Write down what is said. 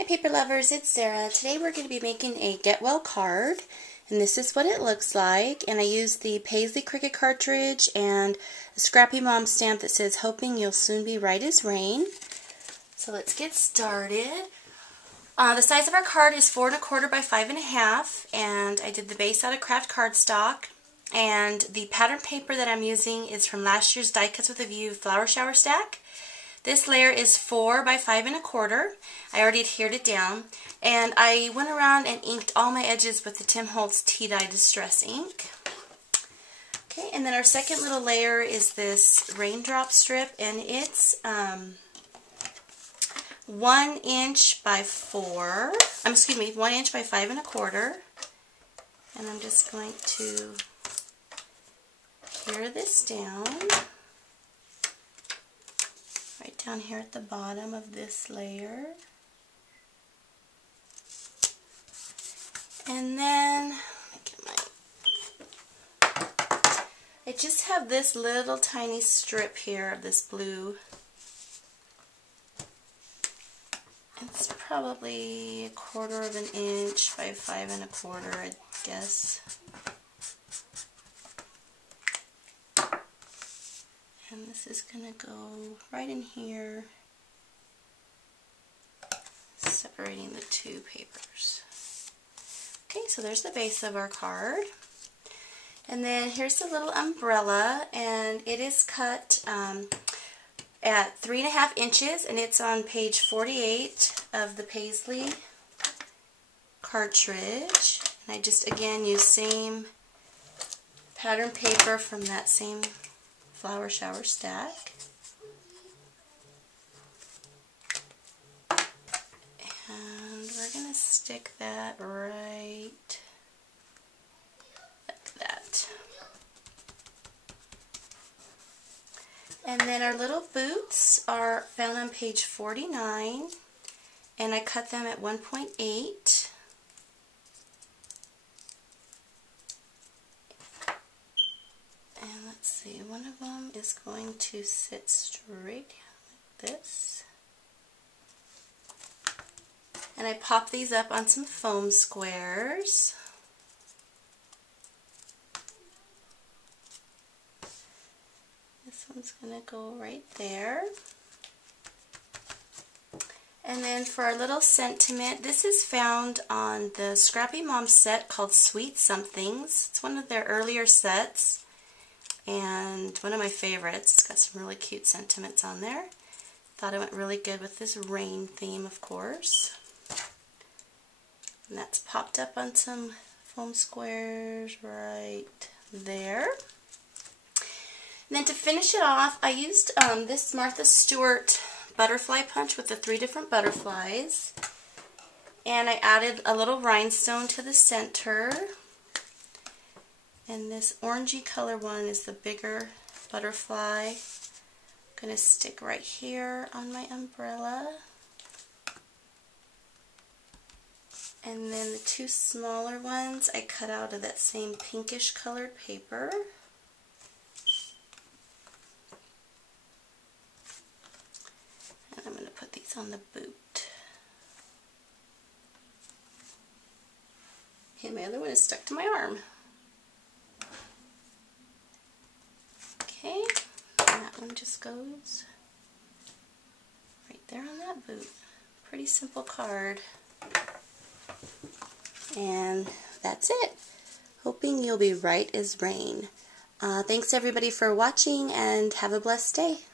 Hi paper lovers, it's Sarah. Today we're going to be making a Get Well card, and this is what it looks like. And I used the Paisley Cricut cartridge and a Scrappy Mom stamp that says, "Hoping you'll soon be right as rain." So let's get started. The size of our card is 4 1/4 by 5 1/2, and I did the base out of craft cardstock. And the pattern paper that I'm using is from last year's Die Cuts with a View Flower Shower Stack. This layer is 4 by 5 1/4. I already adhered it down. And I went around and inked all my edges with the Tim Holtz Tea Dye Distress ink. Okay, and then our second little layer is this raindrop strip, and it's 1 inch by 1 inch by 5 1/4. And I'm just going to adhere this down. Right down here at the bottom of this layer. And then, I just have this little tiny strip here of this blue. It's probably 1/4 of an inch by 5 1/4, I guess. And this is going to go right in here, separating the two papers. Okay, so there's the base of our card. And then here's the little umbrella, and it is cut at 3 1/2 inches, and it's on page 48 of the Paisley cartridge. And I just, again, use same pattern paper from that same Flower Shower Stack. And we're going to stick that right like that. And then our little boots are found on page 49, and I cut them at 1.8. And let's see, one of them is going to sit straight like this. And I pop these up on some foam squares. This one's going to go right there. And then for our little sentiment, this is found on the Scrappy Mom set called Sweet Somethings. It's one of their earlier sets, and one of my favorites. It's got some really cute sentiments on there. Thought it went really good with this rain theme, of course. And that's popped up on some foam squares right there. And then to finish it off, I used this Martha Stewart butterfly punch with the 3 different butterflies. And I added a little rhinestone to the center. And this orangey color one is the bigger butterfly. I'm going to stick right here on my umbrella. And then the 2 smaller ones I cut out of that same pinkish colored paper. And I'm going to put these on the boot. Okay, my other one is stuck to my arm. Okay, and that one just goes right there on that boot. Pretty simple card. And that's it. Hoping you'll be right as rain. Thanks everybody for watching, and have a blessed day.